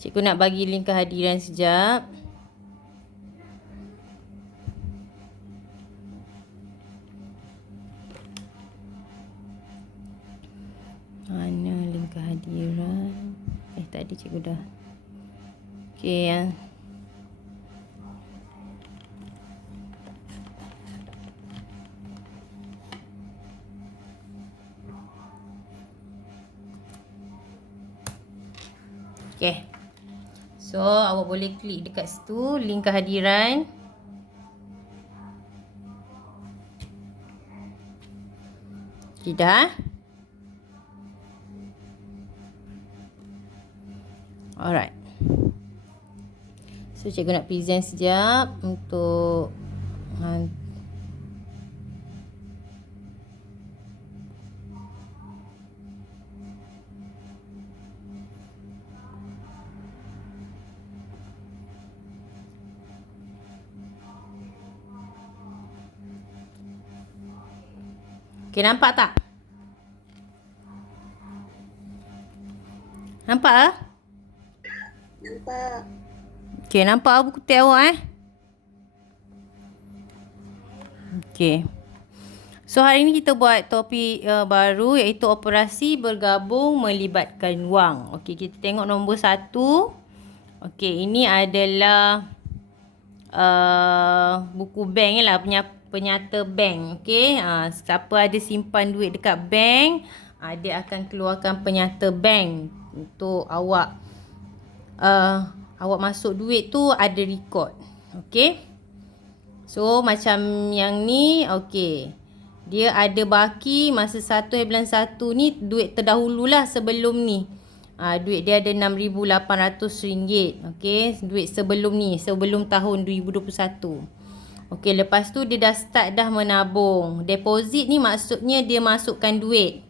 Cikgu nak bagi link kehadiran sekejap. Mana link kehadiran? Tadi cikgu dah. Okey ya. Okey. So, awak boleh klik dekat situ link kehadiran. Okey dah. Alright. So, cikgu nak present sekejap untuk okey, nampak tak? Nampak ah? Nampak. Okey, nampak buku teks awak Okey. So, hari ni kita buat topik baru iaitu operasi bergabung melibatkan wang. Okey, kita tengok nombor 1. Okey, ini adalah buku bank lah, penyata bank. Okey, siapa ada simpan duit dekat bank, dia akan keluarkan penyata bank untuk awak. Awak masuk duit tu ada record. Okey. So, macam yang ni, okey. Dia ada baki masa 1/1 ni, duit terdahululah sebelum ni. Duit dia ada RM6,800. Okey, duit sebelum ni, sebelum tahun 2021. Okey, lepas tu dia dah start dah menabung. Deposit ni maksudnya dia masukkan duit.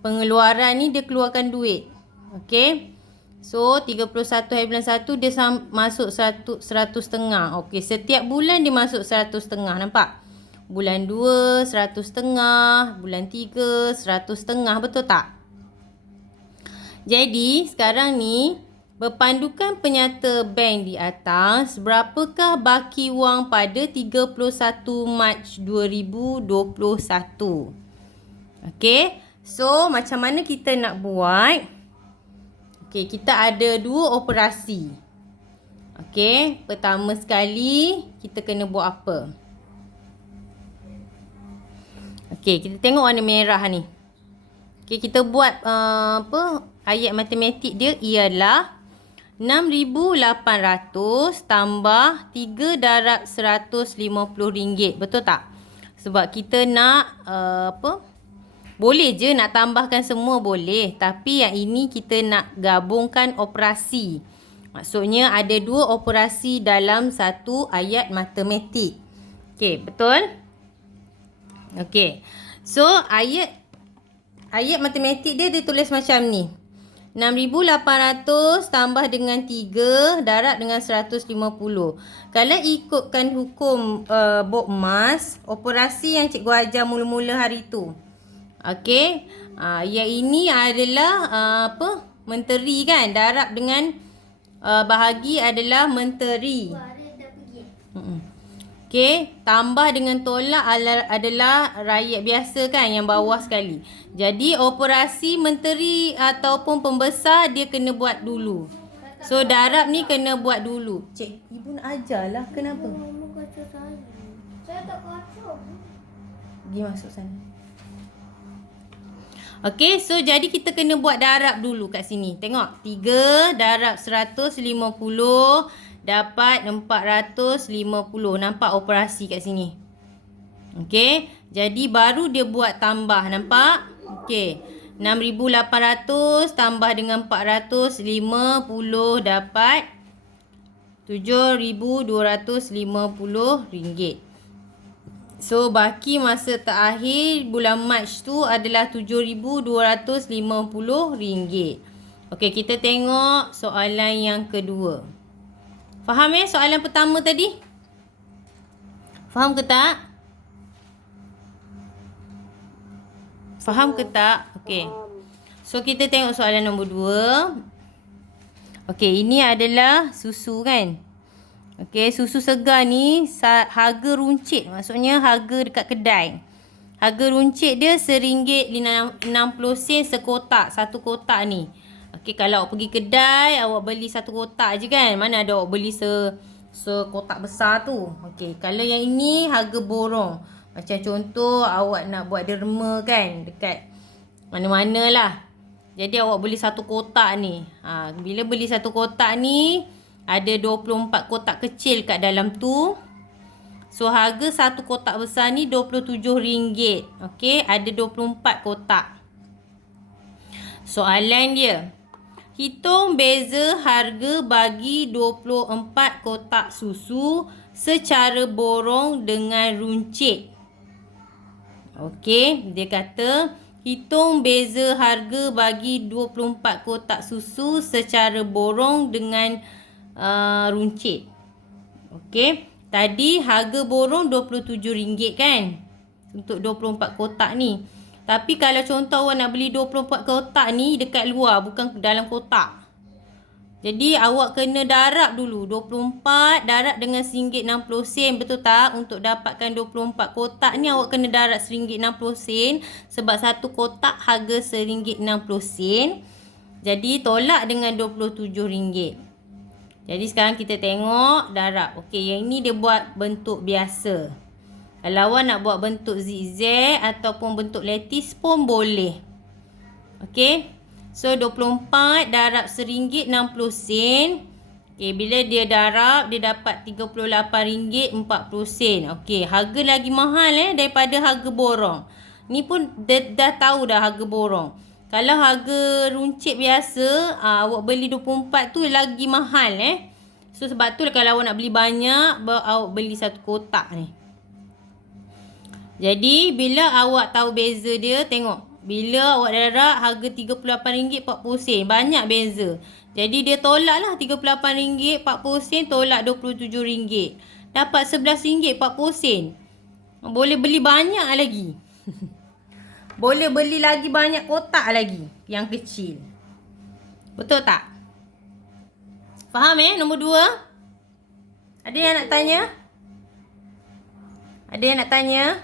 Pengeluaran ni dia keluarkan duit. Okey. So, 31/1 dia masuk 100.5. Okey, setiap bulan dia masuk 100.5. Nampak? Bulan 2, 100.5. Bulan 3, 100.5. Betul tak? Jadi, sekarang ni, berpandukan penyata bank di atas, berapakah baki wang pada 31 Mac 2021? Okey. So, macam mana kita nak buat? Okey, kita ada 2 operasi. Okey, pertama sekali kita kena buat apa? Okey, kita tengok warna merah ni. Okey, kita buat ayat matematik dia ialah 6,800 tambah 3 darab RM150. Betul tak? Sebab kita nak boleh je nak tambahkan semua boleh. Tapi yang ini kita nak gabungkan operasi. Maksudnya ada 2 operasi dalam satu ayat matematik. Okey, betul? Okey. So, ayat matematik dia tulis macam ni. 6,800 tambah dengan 3 darab dengan 150. Kalau ikutkan hukum Bob Mas, operasi yang cikgu ajar mula-mula hari tu. Okey. Yang ini adalah menteri kan? Darab dengan bahagi adalah menteri. Okey, tambah dengan tolak adalah rakyat biasa kan, yang bawah sekali. Jadi operasi menteri ataupun pembesar dia kena buat dulu. So darab ni kena buat dulu. Cik, ibu nak ajarlah, kenapa? Saya tak kacau. Pergi masuk sana. Okey, so jadi kita kena buat darab dulu kat sini. Tengok, 3 darab 150 dapat 450. Nampak operasi kat sini? Okey, jadi baru dia buat tambah. Nampak? Okey, 6,800 tambah dengan 450 dapat RM7,250. So, baki masa terakhir bulan Mac tu adalah RM7,250. Okey, kita tengok soalan yang kedua. Faham soalan pertama tadi? Faham ke tak? Faham ke tak? Okey. So, kita tengok soalan nombor 2. Okey, ini adalah susu kan. Okey, susu segar ni harga runcit. Maksudnya harga dekat kedai. Harga runcit dia RM1.60 sekotak. Satu kotak ni. Okey, kalau awak pergi kedai, awak beli satu kotak je kan. Mana ada awak beli sekotak besar tu. Okey, kalau yang ini harga borong. Macam contoh awak nak buat derma kan. Dekat mana-mana lah. Jadi awak beli satu kotak ni. Bila beli satu kotak ni, ada 24 kotak kecil kat dalam tu. So, harga satu kotak besar ni RM27. Okey, ada 24 kotak. Soalan dia. Hitung beza harga bagi 24 kotak susu secara borong dengan runcit. Okey, dia kata hitung beza harga bagi 24 kotak susu secara borong dengan runcit. Okey. Tadi harga borong RM27 kan? Untuk 24 kotak ni. Tapi kalau contoh awak nak beli 24 kotak ni dekat luar, bukan dalam kotak. Jadi awak kena darab dulu. 24 darab dengan RM1.60. Betul tak? Untuk dapatkan 24 kotak ni awak kena darab RM1.60. Sebab satu kotak harga RM1.60. Jadi tolak dengan RM27. Jadi sekarang kita tengok darab. Okey, yang ni dia buat bentuk biasa. Kalau awak nak buat bentuk zigzag ataupun bentuk lattice pun boleh. Okey. So 24 darab RM1.60. Okey, bila dia darab dia dapat RM38.40. Okey, harga lagi mahal daripada harga borong. Ni pun dah tahu dah harga borong. Kalau harga runcit biasa, awak beli 24 tu lagi mahal So sebab tu kalau awak nak beli banyak, awak beli satu kotak ni. Jadi bila awak tahu beza dia, tengok. Bila awak darab harga RM38.40, banyak beza. Jadi dia tolak lah RM38.40 tolak RM27. Dapat RM11.40. Boleh beli banyak lagi. Boleh beli lagi banyak kotak lagi. Yang kecil. Betul tak? Faham nombor 2? Ada yang nak tanya? Ada yang nak tanya?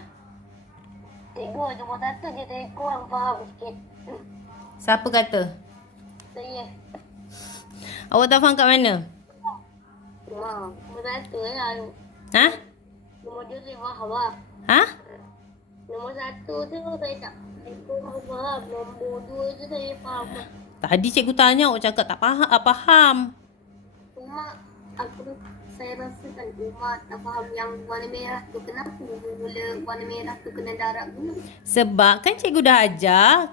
Cikgu, nombor 1 dia tadi kurang faham sikit. Siapa kata? Saya. Awak tak faham kat mana? Nombor 1 lah. Ha? Nombor 2 saya faham lah. Ha? Nombor 1 tu saya tak kurang faham. Nombor 2 tu saya faham. Tadi cikgu tanya awak cakap tak faham. Cuma saya rasakan Umar tak faham yang warna merah tu. Kenapa mula warna merah tu kena darab dulu? Sebab kan cikgu dah ajar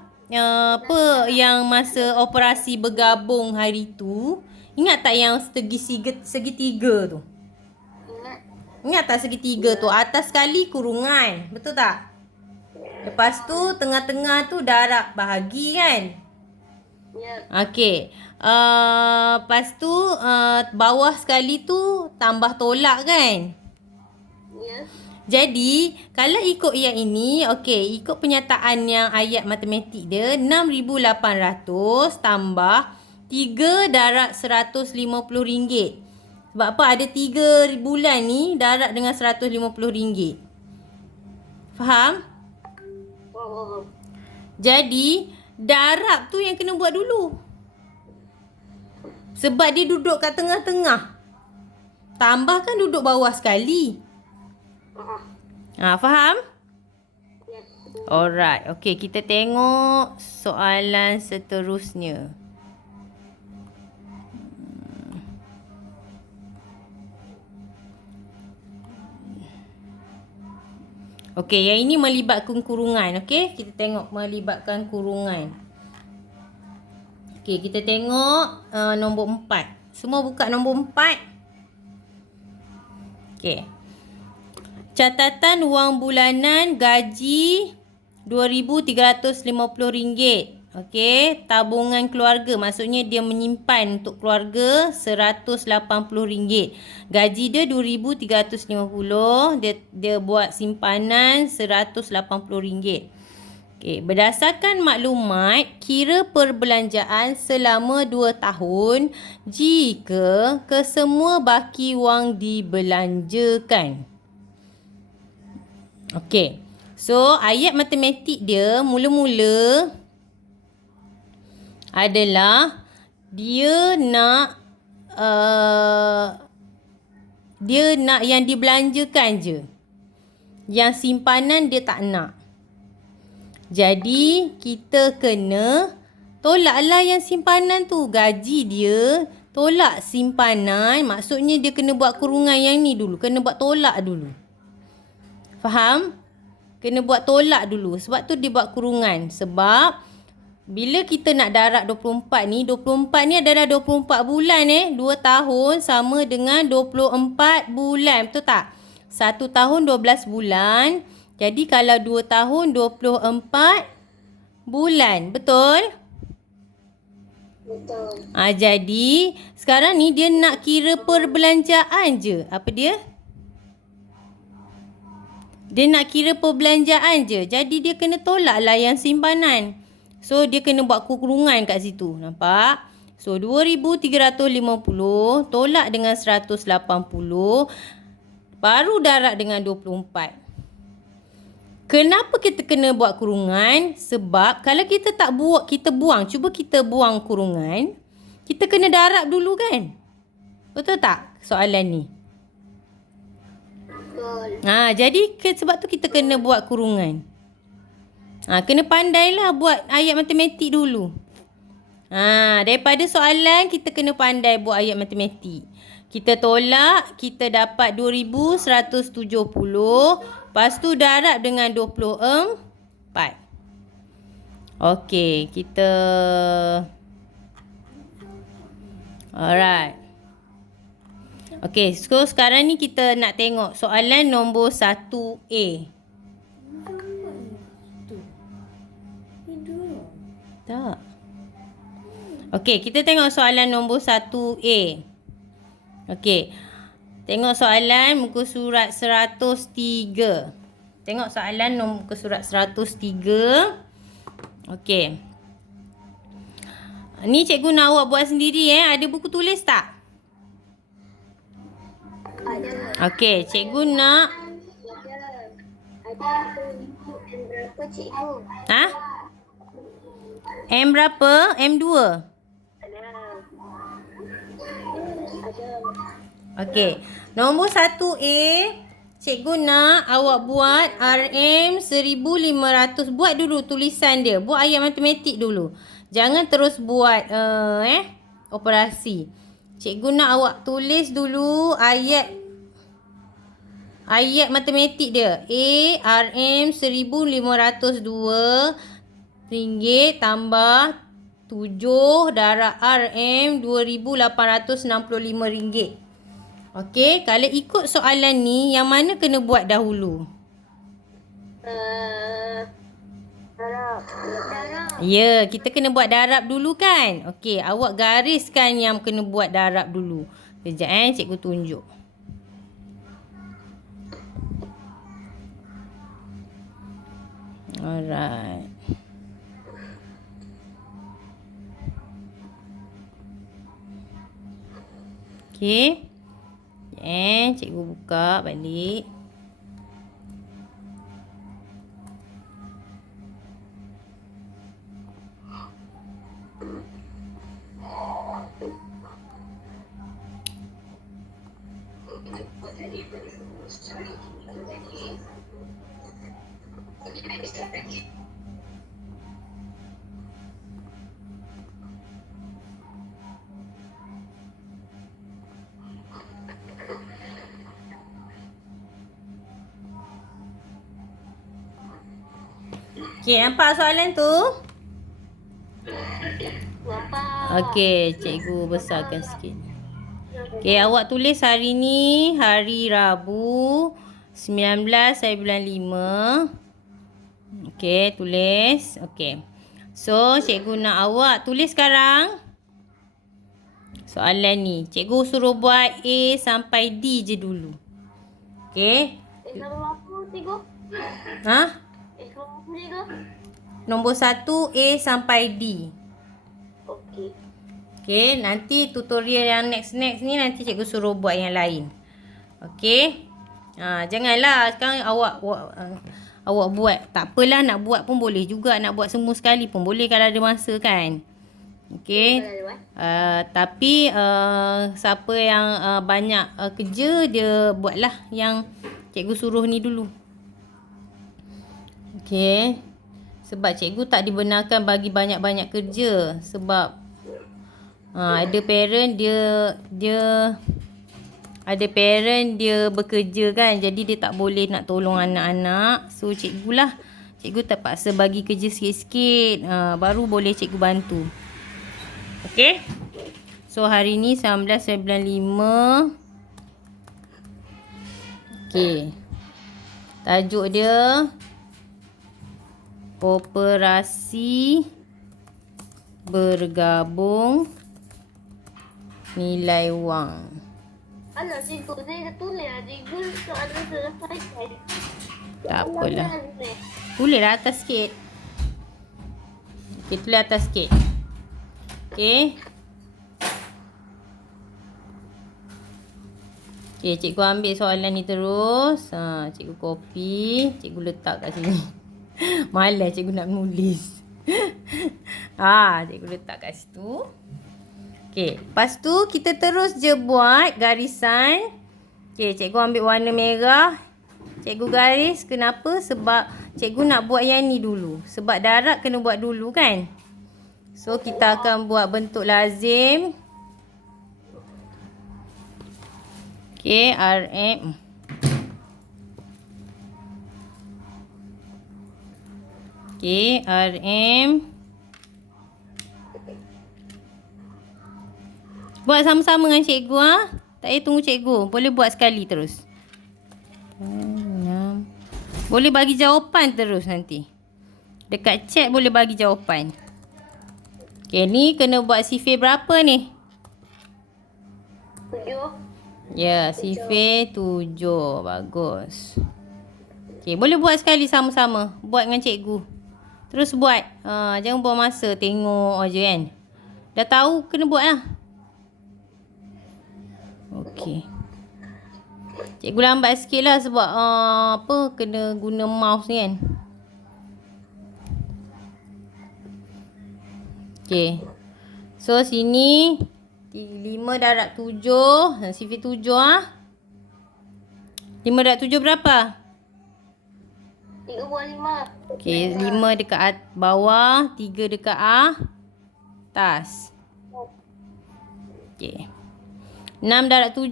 apa yang masa operasi bergabung hari tu. Ingat tak yang segitiga tu? Ingat tak segitiga tu? Atas sekali kurungan. Betul tak? Lepas tu tengah-tengah tu darab bahagi kan? Ya. Okey. Lepas tu bawah sekali tu tambah tolak kan? Ya. Jadi kalau ikut yang ini, okey, ikut penyataan yang ayat matematik dia 6,800 tambah 3 darab RM150. Sebab apa? Ada 3 bulan ni darab dengan RM150. Faham? Oh. Jadi darab tu yang kena buat dulu. Sebab dia duduk kat tengah-tengah. Tambahkan duduk bawah sekali. Faham? Ya. Alright. Okey, kita tengok soalan seterusnya. Okey, yang ini melibatkan kurungan. Okey, kita tengok melibatkan kurungan. Okey, kita tengok nombor 4. Semua buka nombor 4. Okey. Catatan wang bulanan gaji RM2,350. Okey, tabungan keluarga. Maksudnya dia menyimpan untuk keluarga RM180. Gaji dia RM2,350. Dia buat simpanan RM180. Okey, Okey, berdasarkan maklumat, kira perbelanjaan selama 2 tahun jika kesemua baki wang dibelanjakan. Okey. So, ayat matematik dia mula-mula adalah dia nak yang dibelanjakan je. Yang simpanan dia tak nak. Jadi, kita kena tolaklah yang simpanan tu. Gaji dia, tolak simpanan. Maksudnya dia kena buat kurungan yang ni dulu. Kena buat tolak dulu. Faham? Kena buat tolak dulu. Sebab tu dia buat kurungan. Sebab, bila kita nak darab 24 ni, 24 ni adalah 24 bulan 2 tahun sama dengan 24 bulan. Betul tak? 1 tahun 12 bulan. Jadi kalau 2 tahun 24 bulan. Betul? Betul. Jadi sekarang ni dia nak kira perbelanjaan je. Apa dia? Dia nak kira perbelanjaan je. Jadi dia kena tolak lah yang simpanan. So dia kena buat kurungan kat situ. Nampak? So 2,350 tolak dengan 180. Baru darab dengan 24. Kenapa kita kena buat kurungan? Sebab kalau kita tak buat, kita buang. Cuba kita buang kurungan. Kita kena darab dulu kan? Betul tak soalan ni? Betul. Jadi sebab tu kita kena buat kurungan. Kena pandailah buat ayat matematik dulu. Daripada soalan, kita kena pandai buat ayat matematik. Kita tolak, kita dapat 2,170. Lepas tu darab dengan 24. Okey, kita... Alright. Okey, so sekarang ni kita nak tengok soalan nombor 1A. Tak. Okey, kita tengok soalan nombor 1A. Okey. Tengok soalan muka surat 103. Tengok soalan muka surat 103. Okey. Ni cikgu nak awak buat sendiri Ada buku tulis tak? Ada. Okey, cikgu nak... Ada. M berapa cikgu? M berapa? M2? Ada. Okey. Nombor 1A, cikgu nak awak buat RM1,500. Buat dulu tulisan dia. Buat ayat matematik dulu. Jangan terus buat operasi. Cikgu nak awak tulis dulu ayat matematik dia. RM1,502 tambah 7 darab RM RM2,865. Okey, kalau ikut soalan ni, yang mana kena buat dahulu? Darab. Ya, kita kena buat darab dulu kan? Okey, awak gariskan yang kena buat darab dulu. Sekejap cikgu tunjuk. Alright. Okey. Cikgu buka balik. Okey, nampak soalan tu? Okey, cikgu besarkan sikit. Okey, awak tulis hari ni, hari Rabu, 19/5. Okey, tulis. Okey. So, cikgu nak awak tulis sekarang soalan ni. Cikgu suruh buat A sampai D je dulu. Okey. Kalau apa cikgu? Ha? Kalau apa cikgu? nombor 1 A sampai D. Okey. Okey, nanti tutorial yang next ni nanti cikgu suruh buat yang lain. Okey. Janganlah sekarang awak buat. Tak apalah, nak buat pun boleh juga. Nak buat semua sekali pun boleh kalau ada masa kan. Okey. Tapi siapa yang banyak kerja, dia buatlah yang cikgu suruh ni dulu. Okey. Sebab cikgu tak dibenarkan bagi banyak-banyak kerja. Sebab ada parent dia bekerja kan. Jadi dia tak boleh nak tolong anak-anak. So cikgu terpaksa bagi kerja sikit-sikit. Baru boleh cikgu bantu. Okey. So hari ni 1995. Okey. Tajuk dia Operasi Bergabung Nilai wang. Alah cikgu, saya dah tulis lah cikgu. Soalan selesai. Tak apalah. Tulislah atas sikit. Okey, tulis atas sikit. Okey. Okey, cikgu ambil soalan ni terus. Cikgu copy. Cikgu letak kat sini. Malas cikgu nak menulis. Cikgu letak kat situ. Okey, lepas tu kita terus je buat garisan. Okey, cikgu ambil warna merah. Cikgu garis. Kenapa? Sebab cikgu nak buat yang ni dulu. Sebab darat kena buat dulu kan. So kita akan buat bentuk lazim. Okey, RM. Okey, RM. Buat sama-sama dengan cikgu Tak payah tunggu cikgu. Boleh buat sekali terus. 6. Boleh bagi jawapan terus nanti. Dekat chat boleh bagi jawapan. Okey, ni kena buat sifir berapa ni? 7. Ya, sifir 7. Bagus. Okey, boleh buat sekali sama-sama. Buat dengan cikgu. Terus buat. Jangan buang masa tengok aja kan. Dah tahu kena buat lah. Okey. Cikgu lambat sikit lah sebab kena guna mouse ni kan. Okey. So sini 5 darab 7. Sifir 7 5 darab 7 berapa? 3/5. Okey, 5 dekat bawah, 3 dekat atas. Okey. 6 darab 7.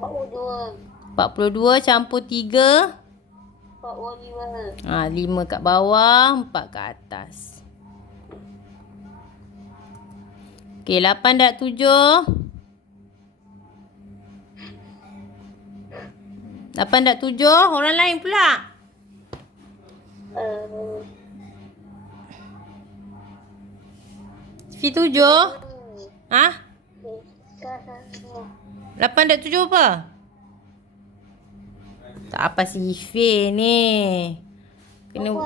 42. 42 campur 3. 45. 5 kat bawah, 4 kat atas. Okey, 8 darab 7. 8 darab 7. Orang lain pula. Sifir 7. 8 darab 7 apa? Tak apa sifir ni. Kena. 56.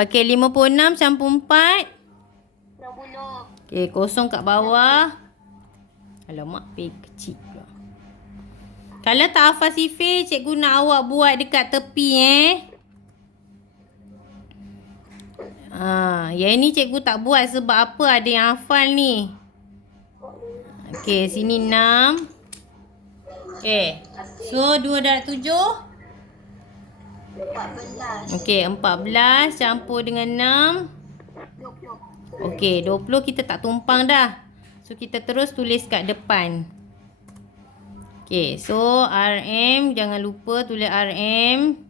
Okey, 56 campur 4. 60. Okey, kosong kat bawah. Alamak, P kecil pula. Kalau tak hafal sifir, cikgu nak awak buat dekat tepi yang ni cikgu tak buat sebab apa? Ada yang hafal ni. Okey, sini 6. Okey. So 2 darab 7. 14. Okey, 14 campur dengan 6. 20. Okey, 20 kita tak tumpang dah. So kita terus tulis kat depan. Okey, so RM, jangan lupa tulis RM.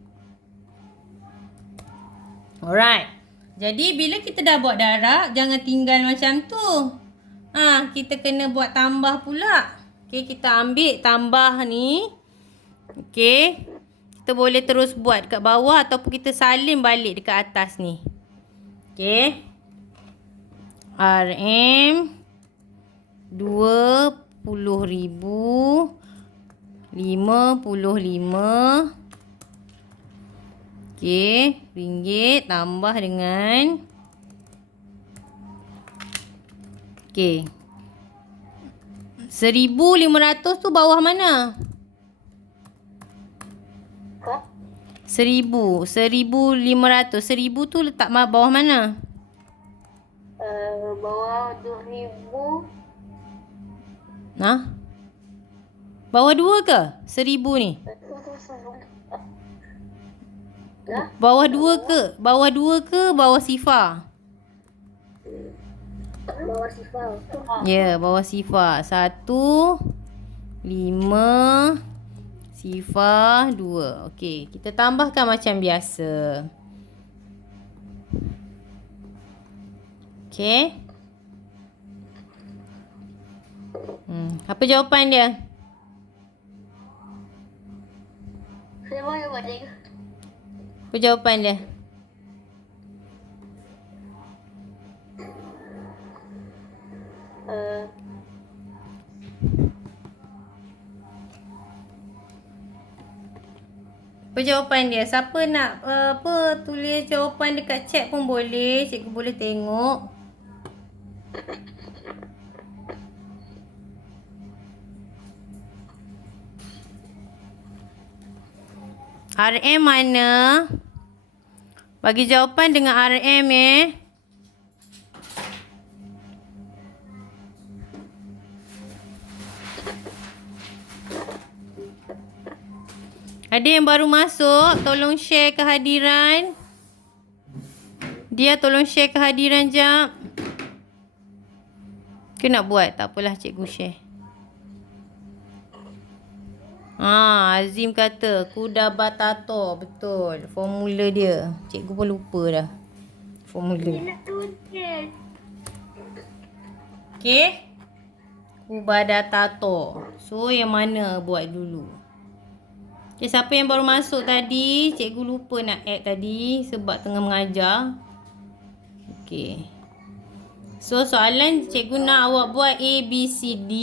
Alright. Jadi bila kita dah buat darab, jangan tinggal macam tu. Kita kena buat tambah pula. Okey, kita ambil tambah ni. Okey. Kita boleh terus buat dekat bawah ataupun kita salin balik dekat atas ni. Okey. RM 20,000 55. Okey, ringgit tambah dengan okey. 1,500 tu bawah mana? 1,000. 1,500. 1,000 tu letak bawah mana? Bawah 2,000. Nah. Bawah 2 ke? 1,000 ni. Bawah 2 ke? Bawah 2 ke bawah sifar? Bawah sifar. Ya, bawah sifar. 1, 5, sifar 2. Okey, kita tambahkan macam biasa. Okey. Apa jawapan dia? Saya boleh buat dia. Apa jawapan dia? Apa jawapan dia? Siapa nak tulis jawapan dekat chat pun boleh. Cikgu boleh tengok. RM mana? Bagi jawapan dengan RM Ada yang baru masuk, tolong share kehadiran. Dia tolong share kehadiran jap. Ke nak buat? Tak apalah, cikgu share. Azim kata kuda batato. Betul. Formula dia. Cikgu pun lupa dah. Formula. Okey. Kubadatato. So yang mana buat dulu? Okay, siapa yang baru masuk tadi? Cikgu lupa nak add tadi sebab tengah mengajar. Okey. So soalan cikgu nak awak buat A, B, C, D.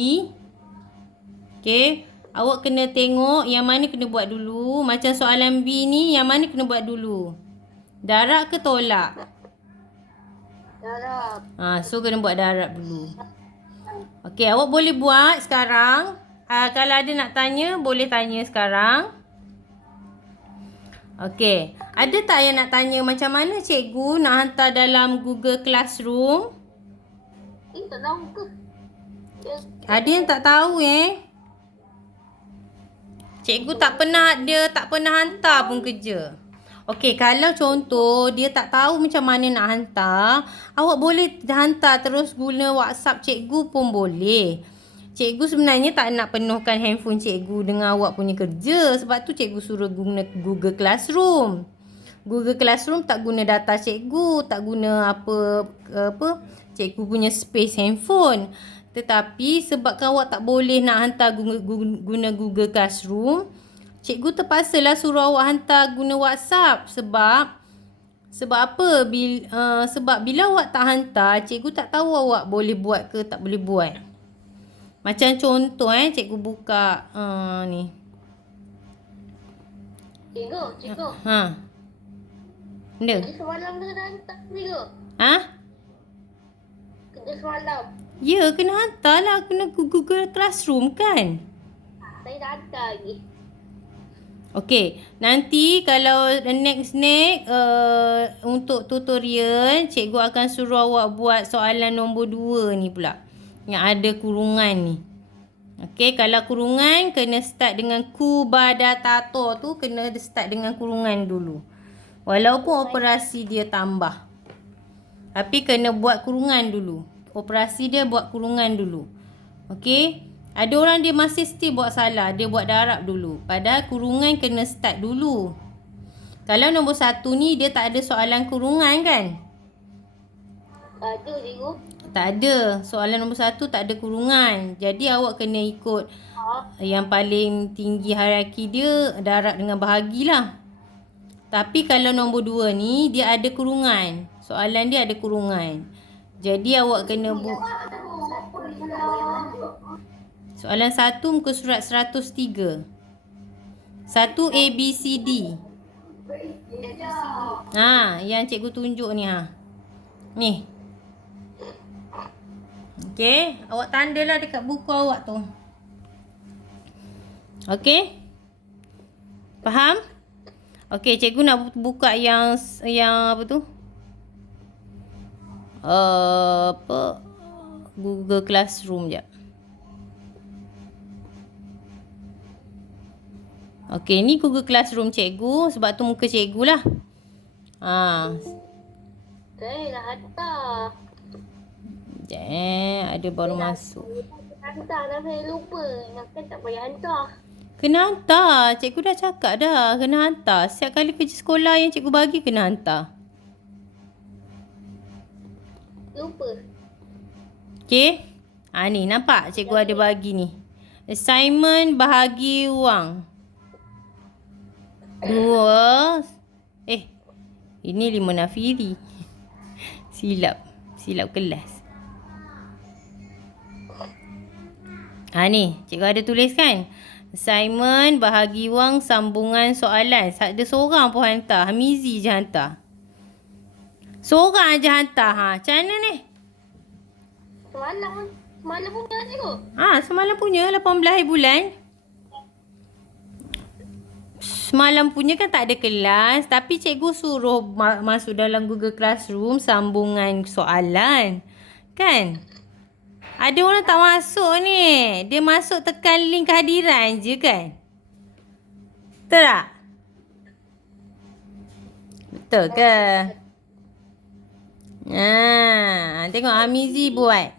Okey. Awak kena tengok yang mana kena buat dulu. Macam soalan B ni, yang mana kena buat dulu? Darab ke tolak? Darab. So kena buat darab dulu. Okey, awak boleh buat sekarang. Kalau ada nak tanya, boleh tanya sekarang. Okey, ada tak yang nak tanya macam mana cikgu nak hantar dalam Google Classroom? Tak tahu ke? Ada yang tak tahu Cikgu tak pernah hantar pun kerja. Okey, kalau contoh dia tak tahu macam mana nak hantar, awak boleh hantar terus guna WhatsApp cikgu pun boleh. Cikgu sebenarnya tak nak penuhkan handphone cikgu dengan awak punya kerja. Sebab tu cikgu suruh guna Google Classroom. Google Classroom tak guna data cikgu, tak guna apa cikgu punya space handphone. Tetapi sebabkan awak tak boleh nak hantar guna Google Classroom, cikgu terpaksalah suruh awak hantar guna WhatsApp. Sebab apa? Sebab bila awak tak hantar, cikgu tak tahu awak boleh buat ke tak boleh buat. Macam contoh cikgu buka ni. Cikgu. Benda. Kerja semalam kena hantar cikgu. Kerja semalam. Ya, kena hantar lah. Kena Google Classroom kan? Saya dah hantar lagi. Okey, nanti kalau next untuk tutorial, cikgu akan suruh awak buat soalan nombor 2 ni pula. Yang ada kurungan ni. Okey, kalau kurungan kena start dengan kubadatato tu kena start dengan kurungan dulu. Walaupun operasi dia tambah. Tapi kena buat kurungan dulu. Operasi dia buat kurungan dulu. Okey? Ada orang dia masih still buat salah. Dia buat darab dulu. Padahal kurungan kena start dulu. Kalau nombor 1 ni dia tak ada soalan kurungan kan? Ada cikgu. Tak ada. Soalan nombor 1 tak ada kurungan. Jadi awak kena ikut yang paling tinggi hierarki dia, darab dengan bahagilah. Tapi kalau nombor 2 ni dia ada kurungan. Soalan dia ada kurungan. Jadi awak kena soalan 1 muka surat 103. Satu A, B, C, D. Ha, yang cikgu tunjuk ni ha. Ni. Okey, awak tandalah dekat buku awak tu. Okey? Faham? Okey, cikgu nak buka yang apa tu? Apa? Google Classroom jap. Okey, ni Google Classroom cikgu, sebab tu muka cikgu lah. Ha. Dah hantar. Ada baru masuk. Hantar dah saya lupa. Ingatkan tak payah hantar. Kena hantar. Cikgu dah cakap dah. Kena hantar. Setiap kali kerja sekolah yang cikgu bagi, kena hantar. Lupa. Okey. Ha, ni nampak cikgu ada bagi ni. Assignment bahagi wang. 2. Ini 5 Nafiri. Silap kelas. Ha ni, cikgu ada tulis kan? Assignment bahagi wang sambungan soalan. Ada seorang pun hantar. Hamizi je hantar. Seorang je hantar. Ha, macam mana ni? Semalam punya cikgu. Ha, semalam punya 18 bulan. Semalam punya kan tak ada kelas, tapi cikgu suruh masuk dalam Google Classroom sambungan soalan. Kan? Ada orang tak masuk ni. Dia masuk tekan link kehadiran je kan? Betul tak? Betul ke? Tengok Hamizi buat.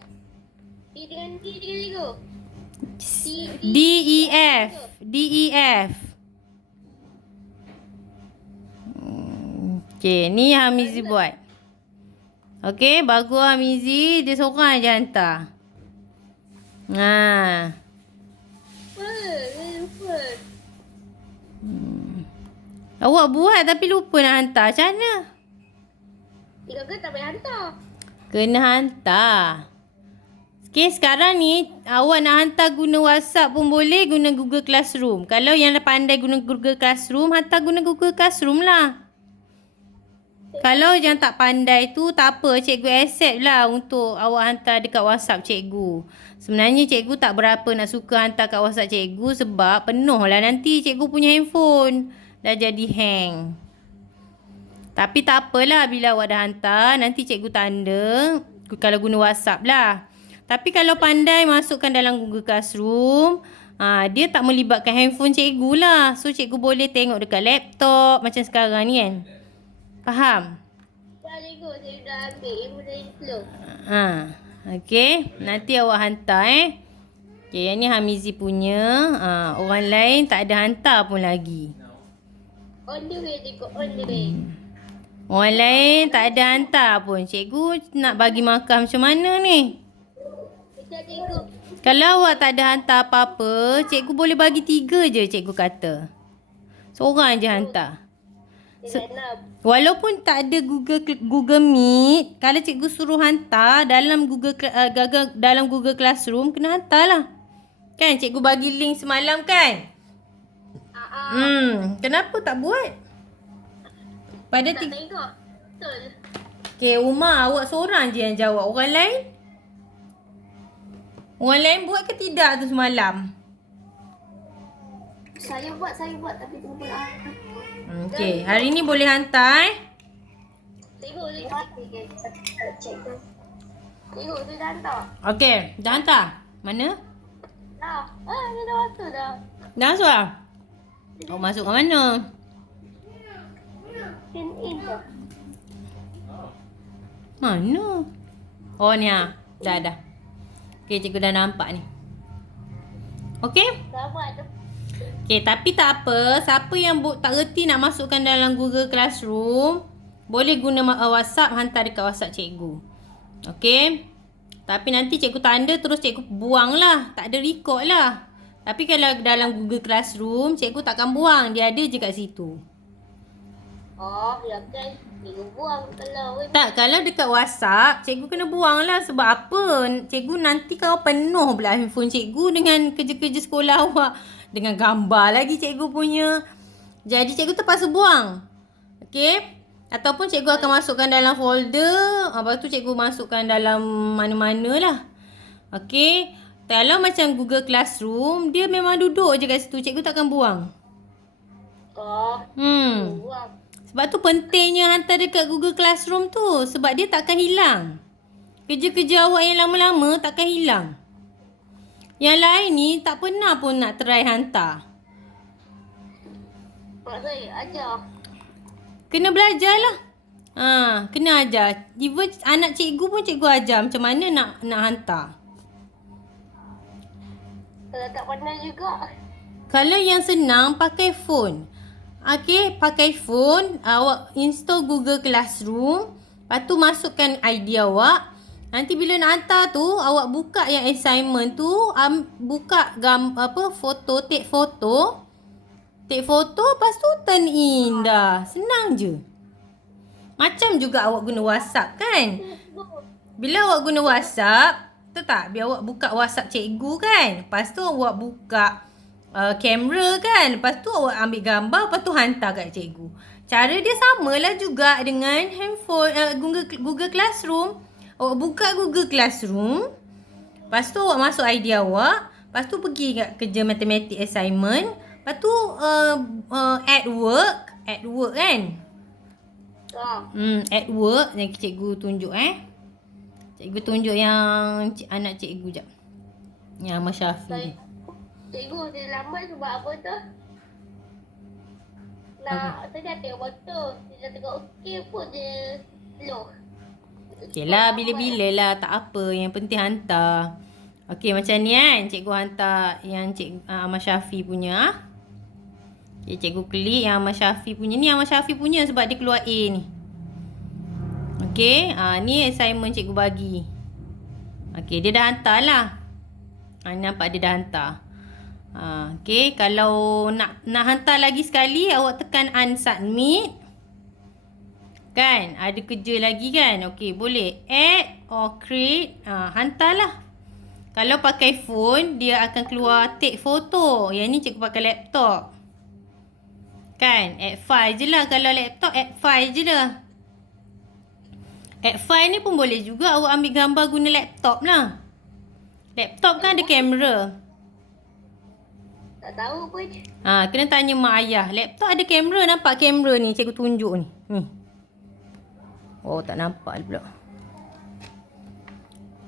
D dengan cikgu. DEF. Okey, ni Hamizi buat. Okey, bagus Hamizi. Dia seorang je hantar. Ha. Lupa. Awak buat tapi lupa nak hantar. Macam mana? Cikgu kan tak payah hantar. Kena hantar. Okey, sekarang ni awak nak hantar guna WhatsApp pun boleh, guna Google Classroom. Kalau yang pandai guna Google Classroom, hantar guna Google Classroom lah. Kalau yang tak pandai tu, tak apa. Cikgu accept lah untuk awak hantar dekat WhatsApp cikgu. Sebenarnya cikgu tak berapa nak suka hantar kat WhatsApp cikgu sebab penuh lah nanti cikgu punya handphone. Dah jadi hang. Tapi tak apalah bila awak dah hantar, nanti cikgu tanda kalau guna WhatsApp lah. Tapi kalau pandai masukkan dalam Google Classroom, dia tak melibatkan handphone cikgu lah. So cikgu boleh tengok dekat laptop macam sekarang ni kan. Faham? Dah cikgu, saya dah ambil. Ibu saya slow. Okey, nanti awak hantar Okey, yang ni Hamizi punya. Orang lain tak ada hantar pun lagi. On the way, cikgu. On the way. Orang lain tak ada hantar pun. Cikgu nak bagi makan macam mana ni? Sekejap cikgu. Kalau awak tak ada hantar apa-apa, cikgu boleh bagi 3 je cikgu kata. Seorang je hantar. Walaupun tak ada Google Meet, kalau cikgu suruh hantar dalam Google Classroom, kena hantarlah. Kan cikgu bagi link semalam kan? Kenapa tak buat? Pada Tak tengok. Betul. Okey, Umar, awak seorang je yang jawab. Orang lain? Orang lain buat ke tidak tu semalam? Saya buat tapi terlupa nak hantar. Okey, hari ni boleh hantar Cikgu, cikgu. Cikgu, saya dah hantar. Okey, dah hantar. Mana? Dah. Saya dah hantar dah. Dah masuk lah? Awak masuk kat mana? Send in je. Mana? Oh ni ha. Dah. Okey, cikgu dah nampak ni. Okey? Dah buat tu. Okey, tapi tak apa. Siapa yang tak reti nak masukkan dalam Google Classroom, boleh guna WhatsApp, hantar dekat WhatsApp cikgu. Okey? Tapi nanti cikgu tanda terus cikgu buang lah. Tak ada record lah. Tapi kalau dalam Google Classroom, cikgu takkan buang. Dia ada je kat situ. Oh, ya kan. Cikgu buang kalau... Tak, kalau dekat WhatsApp, cikgu kena buang lah. Sebab apa? Cikgu nanti kalau penuh pula handphone cikgu dengan kerja-kerja sekolah awak. Dengan gambar lagi cikgu punya. Jadi cikgu terpaksa buang. Okey. Ataupun cikgu akan masukkan dalam folder. Lepas tu cikgu masukkan dalam mana-mana lah. Okey. Kalau macam Google Classroom, dia memang duduk je kat situ. Cikgu takkan buang. Buang. Sebab tu pentingnya hantar dekat Google Classroom tu. Sebab dia takkan hilang. Kerja-kerja awak yang lama-lama takkan hilang. Yang lain ni tak pernah pun nak try hantar. Mak saya ajar. Kena belajar lah. Kena ajar. Even anak cikgu pun cikgu ajar macam mana nak hantar. Kalau tak pandai juga. Kalau yang senang pakai phone. Okey, pakai phone, awak install Google Classroom, lepas tu masukkan ID awak. Nanti bila nak hantar tu, awak buka yang assignment tu, buka foto, take foto. Take foto, lepas tu turn in dah. Senang je. Macam juga awak guna WhatsApp kan? Bila awak guna WhatsApp, tahu tak? Biar awak buka WhatsApp cikgu kan? Lepas tu awak buka kamera kan? Lepas tu awak ambil gambar, lepas tu hantar kat cikgu. Cara dia samalah juga dengan handphone, Google Classroom. Awak buka Google Classroom, lepas tu awak masuk ID awak, lepas tu pergi kat kerja matematik assignment, lepas tu at work kan? At work, yang cikgu tunjuk Cikgu tunjuk yang anak cikgu jap. Yang Ahmad Syafiq. Cikgu dia lambat sebab apa tu? Saya dah tengok waktu. Dia dah tengok okey pun dia slow. Okey lah, bila-bila lah, tak apa. Yang penting hantar. Okey, macam ni kan. Cikgu hantar yang Ahmad Syafiq punya. Okay, cikgu klik yang Ahmad Syafiq punya. Ni Ahmad Syafiq punya sebab dia keluar A ni. Okey, ni assignment cikgu bagi. Okey, dia dah hantar lah. Nampak dia dah hantar. Okey, kalau nak hantar lagi sekali, awak tekan unsubmit. Kan, ada kerja lagi kan? Okey, boleh add or create. Hantarlah. Kalau pakai phone, dia akan keluar take photo. Yang ni cikgu pakai laptop. Kan, add file je lah. Kalau laptop, add file je lah. Add file ni pun boleh juga awak ambil gambar guna laptop lah. Laptop kan ada kamera. Tak tahu pun. Kena tanya mak ayah. Laptop ada kamera, nampak kamera ni cikgu tunjuk ni. Ni. Oh, tak nampak pula.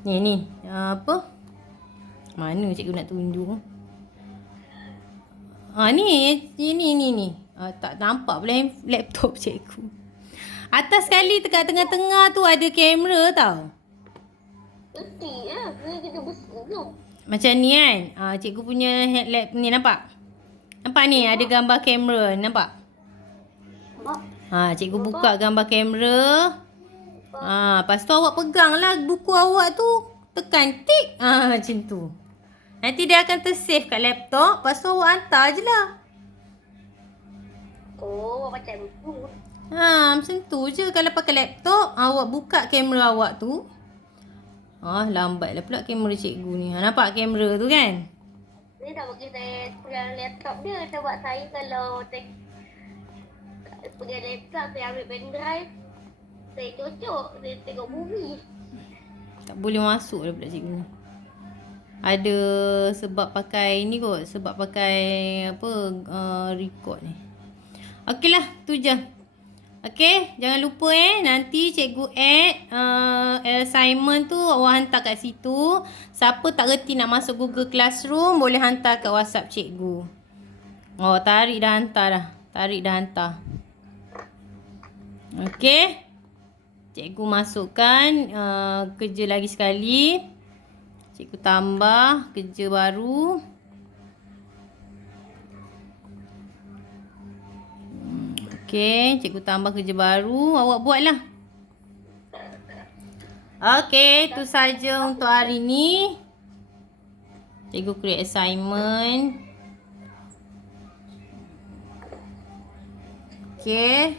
Ni. Apa? Mana cikgu nak tunjuk? Ni. Tak nampak pula laptop cikgu. Atas sekali dekat tengah-tengah tu ada kamera tau. Mesti lah. Kita berseru. Macam ni kan. Cikgu punya headlamp ni nampak? Nampak ni ada gambar kamera. Nampak? Cikgu buka gambar kamera. Lepas tu awak pegang lah buku awak tu. Tekan tik. Macam tu. Nanti dia akan tersave kat laptop. Lepas tu awak hantar je lah. Oh, macam tu. Macam tu je. Kalau pakai laptop, awak buka kamera awak tu. Lambat lah pula kamera cikgu ni. Nampak kamera tu kan? Dia dah bagi saya pegang laptop dia. Sebab saya kalau pegang laptop, saya ambil pendrive. Saya cocok. Saya tengok movie. Tak boleh masuk lah pula cikgu ni. Ada sebab pakai ni kot. Sebab pakai record ni. Okey lah, tu je. Okey, jangan lupa nanti cikgu add assignment tu awak hantar kat situ. Siapa tak reti nak masuk Google Classroom boleh hantar kat WhatsApp cikgu. Tarik dah hantar. Okey. Cikgu masukkan kerja lagi sekali. Cikgu tambah kerja baru. Okey, cikgu tambah kerja baru. Awak buatlah. Okey, itu saja untuk hari ni. Cikgu create assignment. Okey.